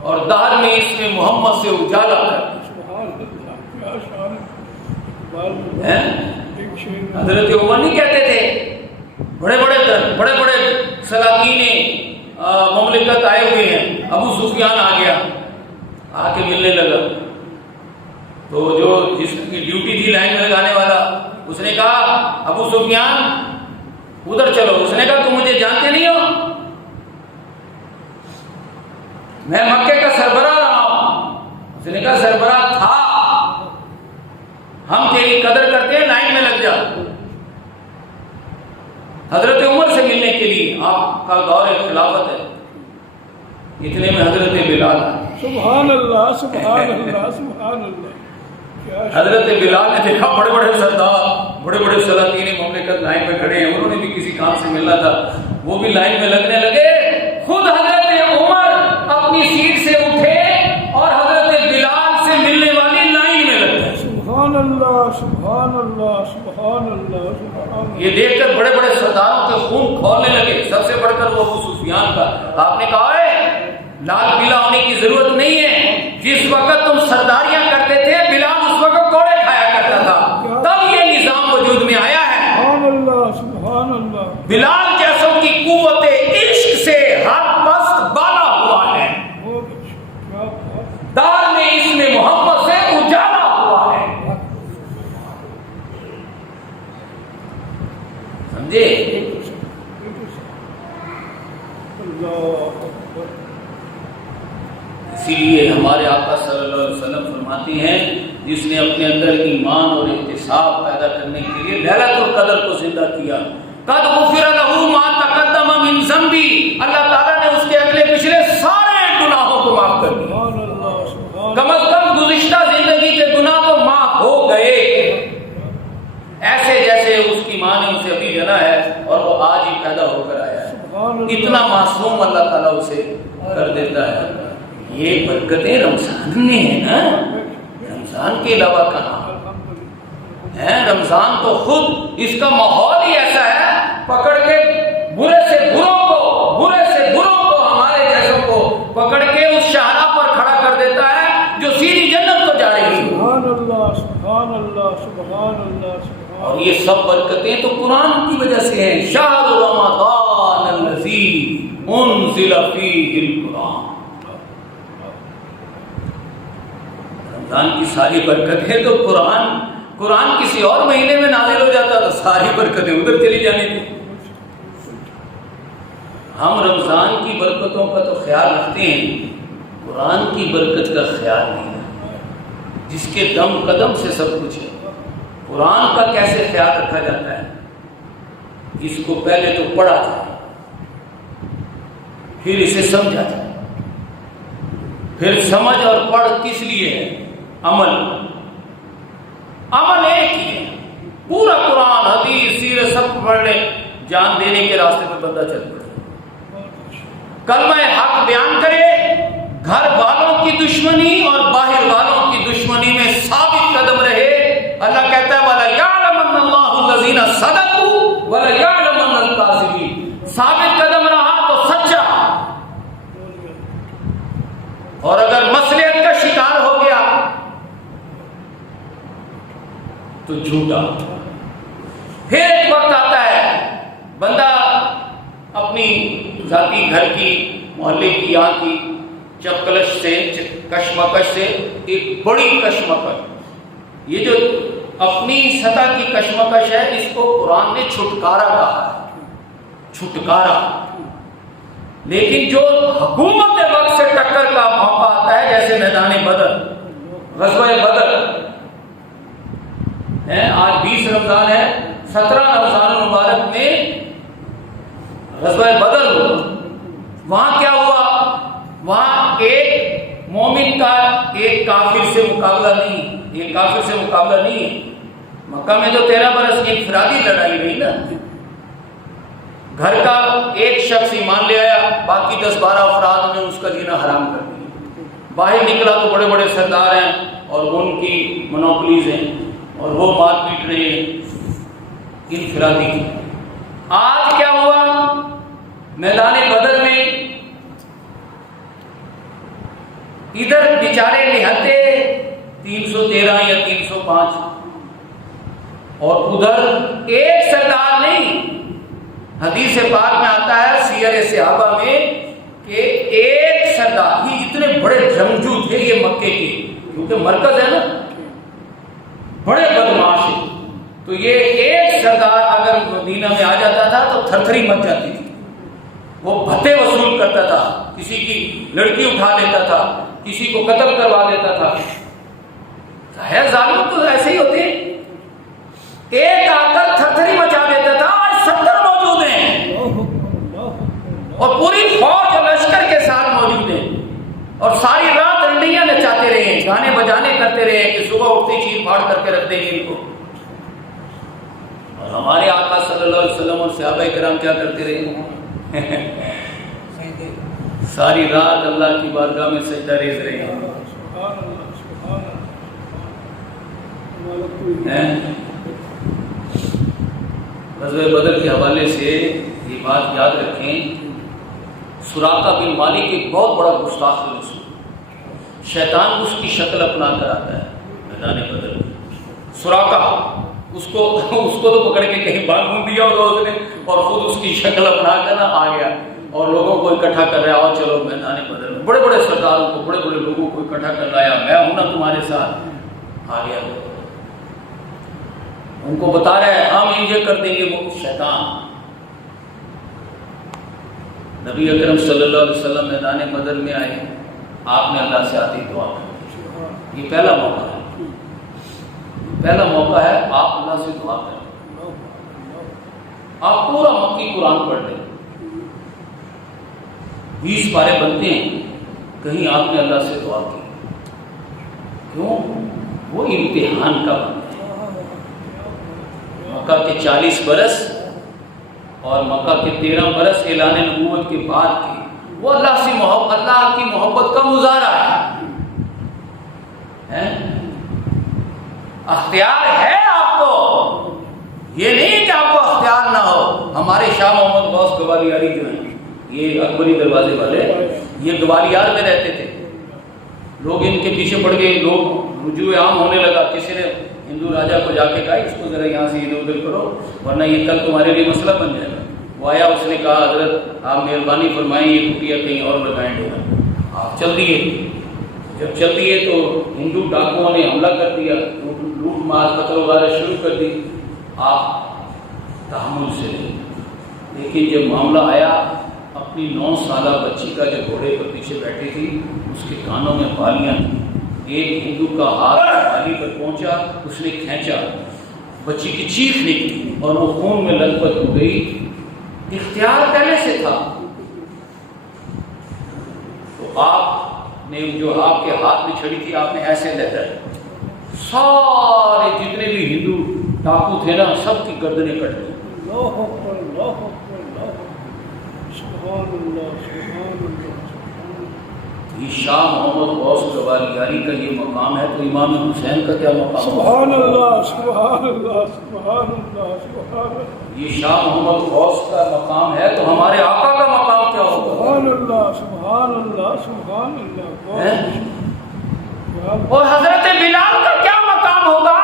اور دہر میں اس میں محمد سے اجالا کر دے۔ حضرت عمر نہیں کہتے تھے بڑے بڑے سلاطین مملکت آئے ہوئے ہیں. ابو سفیان آ گیا, آ کے ملنے لگا. تو جو جس کی ڈیوٹی تھی لائن میں لگانے والا, اس نے کہا ابو سفیان ادھر چلو. اس نے کہا تم مجھے جانتے نہیں ہو, میں مکے کا سربراہ رہا ہوں. اس نے کہا سربراہ تھا, ہم تیری قدر کرتے ہیں, لائن میں لگ جا. حضرت عمر سے ملنے کے لیے, آپ کا دور خلافت ہے, اتنے میں حضرت بلال. سبحان اللہ سبحان اللہ سبحان اللہ. حضرت بلال نے دیکھا بڑے بڑے سردار, بڑے بڑے سلاطین مملکت لائن میں کھڑے ہیں, انہوں نے بھی کسی کام سے ملنا تھا, وہ بھی لائن میں لگنے لگے. خود حضرت عمر اپنی سیٹ سے اٹھے اور حضرت بلال سے ملنے والی لائن میں لگ گئے. سبحان اللہ سبحان اللہ سبحان اللہ سبحان اللہ. یہ دیکھ کر بڑے بڑے سرداروں کے خون کھولنے لگے, سب سے بڑھ کر وہ ابو سفیان کا. آپ نے کہا ہے لال پیلا ہونے کی ضرورت نہیں ہے, جس وقت تم سرداریاں کرتے تھے بلال اس وقت کوڑے کھایا کرتا تھا, تب یہ نظام وجود میں آیا ہے. سبحان اللہ سبحان اللہ. بلال جیسوں کی قوت عشق سے ہر پست بالا ہوا ہے, دار میں اس میں محمد سے اجالا ہوا ہے. سمجھے؟ اسی لیے ہمارے آقا صلی اللہ علیہ وسلم فرماتے ہیں جس نے اپنے اندر ایمان اور احتساب پیدا کرنے کے لیے لیلۃ القدر کو زندہ کیا, قد غفر له ما تقدم من ذنبی, اللہ تعالیٰ نے اس کے اگلے پچھلے سارے گناہوں کو معاف کر دیا. کم از کم گزشتہ زندگی کے گناہ تو معاف ہو گئے, ایسے جیسے اس کی ماں نے اسے ابھی جنا ہے اور وہ آج ہی پیدا ہو کر آیا ہے. اتنا معصوم اللہ تعالیٰ اسے کر دیتا ہے. یہ برکتیں رمضان میں ہیں نا, رمضان کے علاوہ کہاں ہے؟ رمضان تو خود اس کا ماحول ہی ایسا ہے, پکڑ کے برے سے بروں کو ہمارے جیسوں کو پکڑ کے اس شاہراہ پر کھڑا کر دیتا ہے جو سیدھی جنت کو جا رہی ہے. سبحان اللہ سبحان اللہ سبحان اللہ. اور یہ سب برکتیں تو قرآن کی وجہ سے ہیں. شہر رمضان الذی انزل فیہ القرآن. رمضان کی ساری برکتیں تو قرآن کسی اور مہینے میں نازل ہو جاتا تو ساری برکتیں ادھر چلی جانی تھی. ہم رمضان کی برکتوں کا تو خیال رکھتے ہیں, قرآن کی برکت کا خیال نہیں ہے, جس کے دم قدم سے سب کچھ ہے. قرآن کا کیسے خیال رکھا جاتا ہے؟ اس کو پہلے تو پڑھا جائے, پھر اسے سمجھا جائے, پھر سمجھ اور پڑھ کس لیے ہے؟ عمل ایک ہی ہے. پورا قرآن حدیث سیرت سب کو پڑھ لے, جان دینے کے راستے پر بندہ چل پڑے, کلمہ حق بیان کرے, گھر والوں کی دشمنی اور باہر والوں کی دشمنی میں ثابت قدم رہے. اللہ کہتا ہے وَلَا يَعْلَمَنَّ اللَّهُ الَّذِينَ صَدَقُوا وَلَا يَعْلَمَنَّ الْكَاذِبِينَ. ثابت قدم رہا تو سچا, اور اگر مصلحت کا شکار ہو گیا تو جھوٹا. پھر ایک وقت آتا ہے بندہ اپنی ذاتی گھر کی, محلے کی, یہاں کی چپکلش سے, کشمکش سے ایک بڑی کشمکش, یہ جو اپنی سطح کی کشمکش ہے اس کو قرآن نے چھٹکارا کہا ہے, چھٹکارا. لیکن جو حکومت وقت سے ٹکر کا موقع آتا ہے, جیسے میدان بدر, غزوہ بدر ہے, آج 20 رمضان ہے, 17 رمضان المبارک میں غزوہ بدر ہوا. وہاں کیا ہوا؟ وہاں ایک مومن کا ایک کافر سے مقابلہ نہیں, ایک کافر سے مقابلہ نہیں ہے. مکہ میں تو 13 برس کی انفرادی لڑائی رہی نا, گھر کا ایک شخص ایمان لے آیا, باقی 10-12 افراد نے اس کا جینا حرام کر دیا. باہر نکلا تو بڑے بڑے سردار ہیں اور ان کی منوپلیز ہیں اور وہ مار پیٹ رہے ہیں انفرادی. آج کیا ہوا میدان بدر میں؟ ادھر بیچارے نہتے 313 یا 305 اور ادھر ایک سردار نہیں حدیث پاک میں آتا ہے سیر صحابہ میں کہ ایک سردار، یہ اتنے بڑے جنگجو تھے یہ مکے کے، کیونکہ مرکز ہے نا، بڑے بدماش ہیں، تو یہ ایک سردار اگر مدینہ میں آ جاتا تھا تو تھرتھری مچ جاتی تھی، وہ بھتے وصول کرتا تھا، کسی کی لڑکی اٹھا لیتا تھا، کسی کو قتل کروا دیتا تھا۔ ہے ظالم تو ایسے ہی ہوتے ہیں، ایک آ کر تھرتھری مچا دیتا تھا۔ آج 70 موجود ہیں اور پوری فوج اور لشکر کے ساتھ موجود ہیں، اور ساری رات رنڈیاں نچاتے رہے، گانے بجانے کرتے رہے کہ صبح اٹھتے چیر پھاڑ کر کے رکھ دیں گے ان کو۔ اور ہمارے آقا صلی اللہ علیہ وسلم اور صحابہ کرام کیا کرتے رہے؟ ساری رات اللہ کی بارگاہ میں سجدہ ریز رہے ہیں۔ غزوہ بدر کے حوالے سے یہ بات یاد رکھیں، سراقہ بن مالک ایک بہت بڑا گستاخ رسول، شیطان اس کی شکل اپنا کر آتا ہے میدان بدر میں۔ سراقہ اس کو تو پکڑ کے کہیں باندھ دیا اور نے، اور خود اس کی شکل اپنا کر آ گیا اور لوگوں کو اکٹھا کر رہا ہے، اور چلو میدان بدر میں بڑے بڑے سرداروں کو، بڑے بڑے لوگوں کو اکٹھا کر لایا، میں ہوں نا تمہارے ساتھ، آ گیا۔ ان کو بتا رہا ہے ہم یہ کر دیں گے، وہ شیطان۔ نبی اکرم صلی اللہ علیہ وسلم میدان بدر میں آئے، آپ نے اللہ سے آتی دعا کی، یہ پہلا موقع ہے، پہلا موقع ہے آپ اللہ سے دعا کریں۔ آپ پورا مکی قرآن پڑھ لیں، 20 پارے بنتے ہیں، کہیں آپ نے اللہ سے دعا کی، کیوں؟ وہ امتحان کا وقت ہے۔ مکہ کے 40 برس اور مکہ کے 13 برس اعلان نبوت کے بعد کی، وہ اللہ سے اللہ کی محبت کا مظاہرہ ہے۔ اختیار ہے آپ کو، یہ نہیں کہ آپ کو اختیار نہ ہو۔ ہمارے شاہ محمد غوث گوالیاری جو ہیں، یہ اکبری دروازے والے، یہ گوالیار میں رہتے تھے، لوگ ان کے پیچھے پڑ گئے، لوگ رجوع عام ہونے لگا، کسی نے ہندو راجا کو جا کے کہا اس کو ذرا یہاں سے ادھر ادھر کرو ورنہ یہ کل تمہارے لیے مسئلہ بن جائے گا۔ وہ آیا، اس نے کہا حضرت آپ مہربانی فرمائیں یہ کٹیا کہیں اور لگائیں گے۔ آپ چل دیے، جب چل دیے تو ہندو ڈاکوؤں نے حملہ کر دیا، لوٹ مار قتل وغیرہ شروع کر دی۔ آپ تحمل سے رہے، لیکن جب معاملہ آیا، اپنی 9 سالہ بچی کا جو گھوڑے پر پیچھے بیٹھی تھی، اس کے کانوں میں بالیاں تھیں، ایک ہندو کا ہاتھ بالی پر پہنچا، اس نے کھینچا، بچی کی چیخ نکلی اور وہ خون میں لت پت ہو گئی۔ اختیار پہلے سے تھا، تو آپ نے جو آپ کے ہاتھ میں چھڑی تھی، آپ نے ایسے لہرائی، سارے جتنے بھی ہندو ڈاکو تھے نا، سب کی گردنیں کٹ گئی۔ یہ شاہ محمد غوث گوالیاری کا یہ مقام ہے، تو امام حسین کا کیا مقام ہے؟ سبحان اللہ، سبحان اللہ، سبحان اللہ، سبحان اللہ۔ یہ شاہ محمد غوث کا مقام ہے، تو ہمارے آقا کا مقام کیا ہوگا؟ سبحان اللہ، سبحان اللہ، سبحان اللہ۔ اور حضرت بلال کا کیا مقام ہوگا؟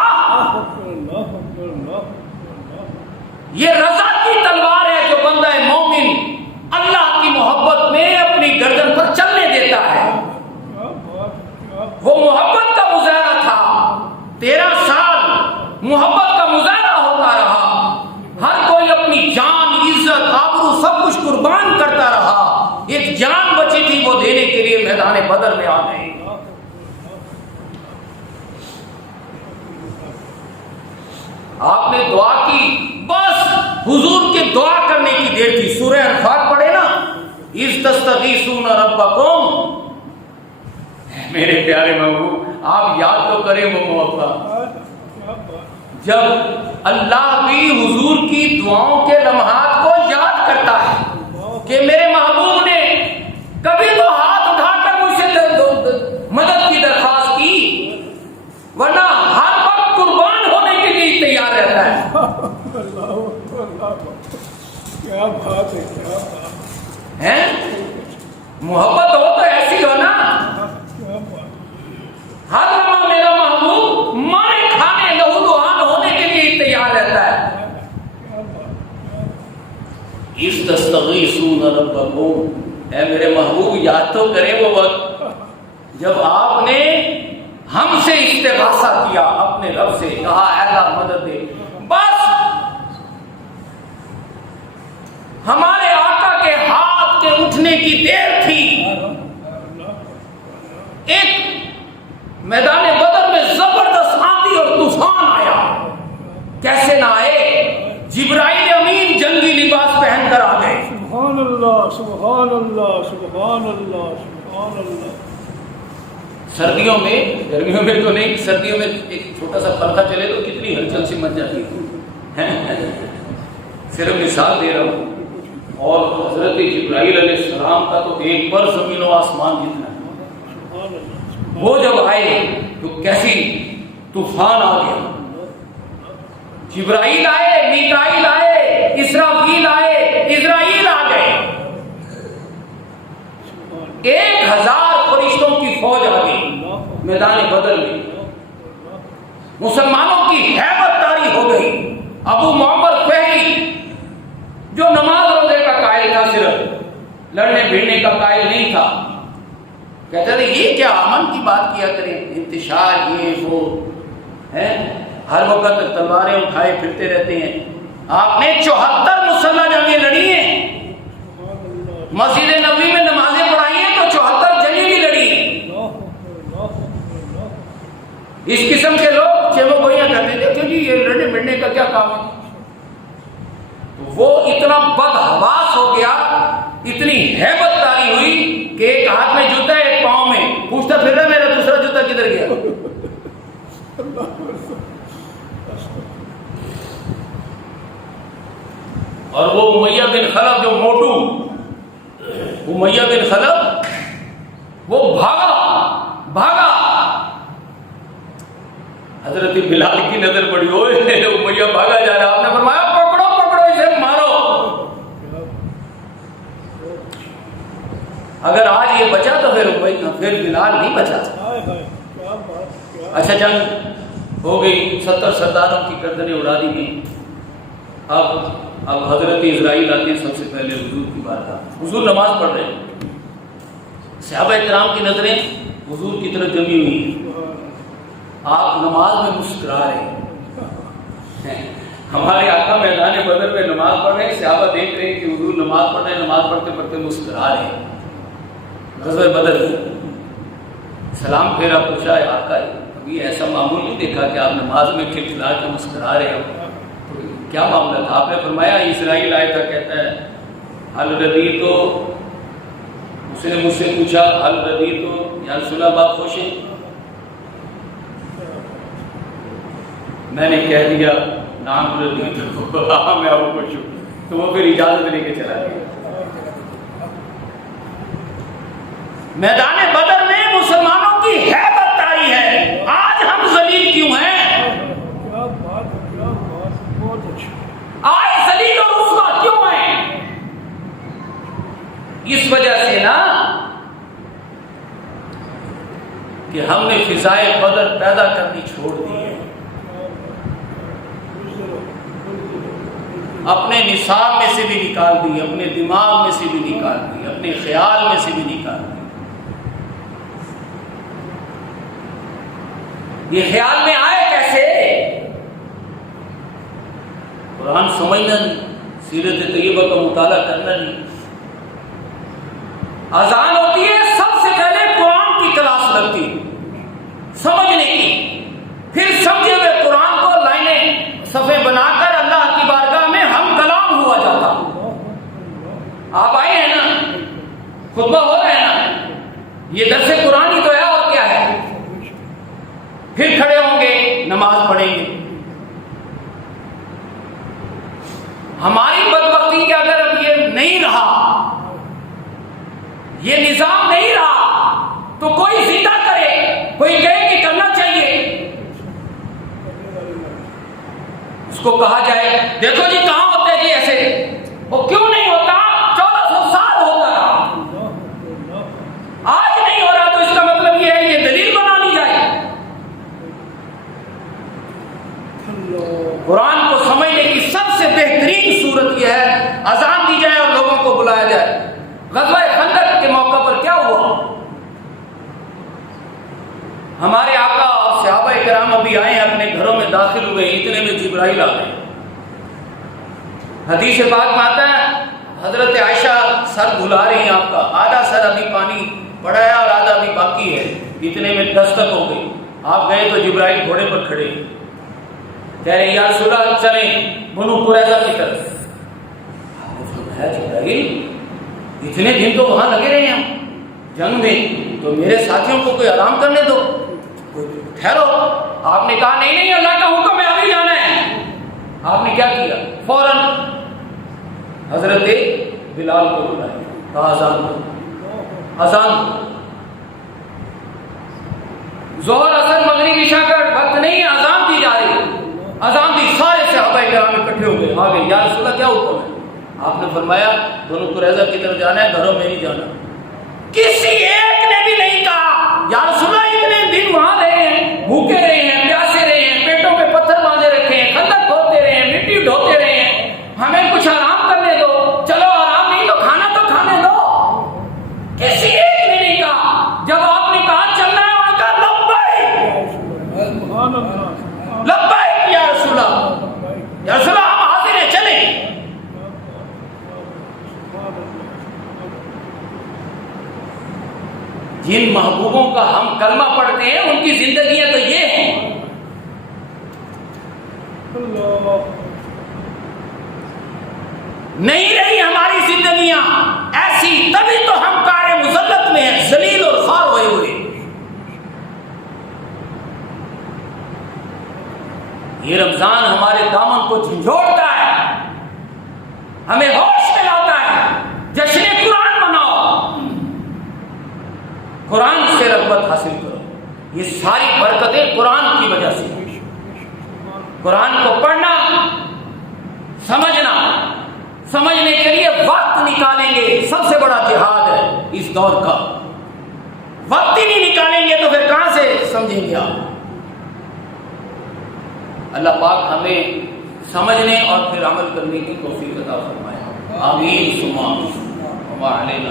یہ رضا کی تلوار ہے جو بندہ مومن اللہ کی محبت میں اپنی گردن پر چلنے دیتا ہے۔ وہ محبت کا مظاہرہ تھا، 13 سال محبت کا مظاہرہ ہوتا رہا، ہر کوئی اپنی جان، عزت، آبرو سب کچھ قربان کرتا رہا، ایک جان بچی تھی وہ دینے کے لیے میدان بدر میں آ گئے۔ آپ نے دعا کی، بس حضور کے دعا کرنے کی دیر تھی۔ سورہ انفال پڑھے نا، اذ تستغیثون ربکم، میرے پیارے محبوب آپ یاد تو کریں وہ موقع جب اللہ بھی حضور کی دعاؤں کے لمحات کو یاد کرتا ہے کہ میرے محبوب نے کبھی تو ہاتھ اٹھا کر مجھ سے مدد کی درخواست کی، ورنہ ہر وقت قربان ہونے کے لیے تیار رہتا ہے۔ کیا بات ہے، کیا بات ہے، محبت ہو تو ایسی ہو نا، ہر لمحہ میرا محبوب مارے کھانے لہو لہان ہونے کے لیے تیار رہتا ہے۔ المطبقون، اے میرے محبوب یاد تو کریں وہ وقت جب آپ نے ہم سے استغاثہ کیا، اپنے رب سے کہا اے اللہ مدد دے. بس ہمارے آقا کے ہاتھ کے اٹھنے کی دیر تھی. ایک میدان بدر میں زبردست آندھی اور طوفان آیا. کیسے نہ آئے؟ جبرائیل امین جنگی لباس پہن کر آ گئے. سبحان اللہ سبحان اللہ سبحان اللہ سبحان اللہ. سردیوں میں، گرمیوں میں تو نہیں، سردیوں میں ایک چھوٹا سا پنکھا چلے تو کتنی ہلچل سی مچ جاتی ہے. صرف مثال دے رہا ہوں. اور حضرت جبرائیل علیہ السلام کا تو ایک پر زمین و آسمان جتنا ہے. وہ جب آئے تو کیسی طوفان آ گیا. جبرائیل آئے، میکائیل آئے، اسرافیل آئے، اسرائیل آ گئے. 1000 فرشتوں کی فوج آ گئی میدان بدر میں. مسلمانوں کی ہیبت طاری ہو گئی. ابو معمر فہری جو نماز روزے کا قائل تھا، صرف لڑنے بھیڑنے کا قائل نہیں تھا، کہتے تھے یہ کیا امن کی بات کیا کریں، انتشار یہ وہ ہے، ہر وقت تلواریں اٹھائے پھرتے رہتے ہیں. آپ نے 74 مسلح جنگیں لڑی ہیں، مسجد نبوی میں نمازیں پڑھائی ہیں تو 74 جنگیں بھی لڑی ہیں. اس قسم کے لوگ چیمو گوئیاں کرتے تھے کہ جی یہ لڑنے بڑھنے کا کیا کام ہے. وہ اتنا بدحواس ہو گیا، اتنی ہیبت طاری ہوئی کہ ایک ہاتھ میں جوتا ہے ایک پاؤں میں، پوچھتا پھر رہا میرا دوسرا جوتا کدھر گیا. اور وہ امیہ بن خلف جو موٹو، امیہ بن خلف وہ بھاگا. حضرت بلال کی نظر پڑی، ہوئے امیہ بھاگا جا رہا. آپ نے فرمایا پکڑو اسے مارو. اگر آج یہ بچا تو پھر بلال نہیں بچا. اچھا جنگ ہو گئی، 70 سرداروں کی گردنیں اڑا دی گئی. اب حضرت اسرائیل آتے ہیں سب سے پہلے حضور کی بات کا. حضور نماز پڑھ رہے ہیں، صحابہ کرام کی نظریں حضور کی طرف جمی ہوئی ہیں. آپ نماز میں مسکرا رہے ہیں. ہمارے آقا میدان بدر میں نماز پڑھ رہے ہیں، صحابہ دیکھ رہے ہیں کہ حضور نماز پڑھ رہے ہیں، نماز پڑھتے پڑھتے مسکرا رہے ہیں. غزوہ بدر سلام پھیرا، پوچھا آقا کبھی ایسا معمول نہیں دیکھا کہ آپ نماز میں کھلکھلا کے مسکرا رہے ہو، کیا معاملہ تھا؟ آپ نے فرمایا اسرائیل آیا تھا، کہتا ہے حل ردی تو، اس نے مجھ سے پوچھا حل ردی تو یا رسول اللہ آپ خوش ہیں؟ میں نے کہہ دیا نام ردی تو، ہاں میں آپ خوش ہوں. تو وہ پھر اجازت لے کے چلا گیا. میدان بدر میں مسلمانوں کی ہیبت طاری ہے. آج ہم ذلیل کیوں ہیں؟ آج ذلیل اور رسوا کیوں ہیں؟ اس وجہ سے نا کہ ہم نے فضائے بدر پیدا کرنی چھوڑ دی ہے. اپنے نصاب میں سے بھی نکال دی، اپنے دماغ میں سے بھی نکال دی، اپنے خیال میں سے بھی نکال دی. یہ خیال میں آئے کیسے؟ قرآن سمجھنا نہیں، سیرت طیبہ کا مطالعہ کرنا نہیں. اذان ہوتی ہے سب سے پہلے قرآن کی کلاس لگتی سمجھنے کی، پھر سمجھے ہوئے قرآن کو لائنیں صفحے بنا کر اللہ کی بارگاہ میں ہم کلام ہوا جاتا. آپ آئے ہیں نا، خطبہ ہو رہا ہے نا، یہ درس قرآن ہی تو ہے اور کیا ہے. پھر کھڑے ہوں گے، نماز پڑھیں گے. ہماری بدبختی کہ اگر اب یہ نہیں رہا، یہ نظام نہیں رہا، تو کوئی زندہ کرے، کوئی کہے کہ کرنا چاہیے. اس کو کہا جائے دیکھو جی کہاں ہوتا ہے جی ایسے، وہ کیوں نہیں ہوتا؟ 1400 سال ہوتا رہا، آج نہیں ہو رہا تو اس کا مطلب یہ ہے یہ دلیل بنا لی جائے. قرآن کو سمجھنے کی سب سے بہترین صورت یہ ہے اذان دی جائے اور لوگوں کو بلایا جائے. جبرائیل آ گئے. حدیث پاک میں آتا ہے حضرت عائشہ سر دھلا رہی ہیں آپ کا, آدھا سر ابھی پانی پڑا ہے اور آدھا ابھی باقی ہے, اتنے میں دستک ہو گئی. آپ گئے تو جبرائیل گھوڑے پر کھڑے کہہ رہے یا رسول اللہ چلیں بنو قریظہ کی طرف. آپ نے فرمایا جبرائیل اتنے دن تو وہاں لگے رہے ہیں جنگ میں, تو میرے ساتھیوں کو کوئی آرام کرنے دو, ٹھہرو. آپ نے کہا نہیں اللہ کا حکم ہے ابھی جانا ہے. آپ نے کیا کیا, فوراً حضرت بلال کو بلایا, کہا اذان دو, اذان دو. ظہر اثر مغرب عشاء کا وقت نہیں ہے, اذان دی جا رہی ہے. اذان دی, سارے صحابہ کرام اکٹھے ہو گئے, آ گئے, یا رسول اللہ کیا حکم ہے. آپ نے فرمایا دونوں قریظہ کی طرف جانا ہے, گھروں میں نہیں جانا. کسی ایک نے بھی نہیں کہا یا رسول اللہ اتنے دن وہاں رہے ہیں, بھوکے رہے ہیں, پیاسے رہے ہیں, پیٹوں پہ پتھر باندھے رکھے ہیں, خندق کھودتے رہے ہیں, مٹی ڈھوتے رہے ہیں, ہمیں کچھ آرام کرنے دو. چلو آرام نہیں تو کھانا تو کھانے دو. کسی ایک نے نہیں کہا. جب آپ نے کہا چلنا ہے, انہوں نے کہا لبیک یا رسول اللہ, یا رسول اللہ ہم حاضر ہیں, چلیں. جن محبوبوں کا ہم کلمہ پڑھتے ہیں ان کی زندگیاں تو یہ ہیں. نہیں رہی ہماری زندگیاں ایسی, تبھی تو ہم کار مذلت میں ہیں, ذلیل اور خوار ہوئے ہوئے. یہ رمضان ہمارے دامن کو جھنجھوڑتا ہے, ہمیں ہوش میں لاتا ہے. جشن قرآن مناؤ, قرآن سے رغبت حاصل کرو. یہ ساری برکتیں قرآن کی وجہ سے. قرآن کو پڑھنا, سمجھنا, سمجھنے کے لیے وقت نکالیں گے, سب سے بڑا جہاد ہے اس دور کا. وقت ہی نہیں نکالیں گے تو پھر کہاں سے سمجھیں گے آپ. اللہ پاک ہمیں سمجھنے اور پھر عمل کرنے کی توفیق عطا فرمائے. آمین ثم آمین. وما علینا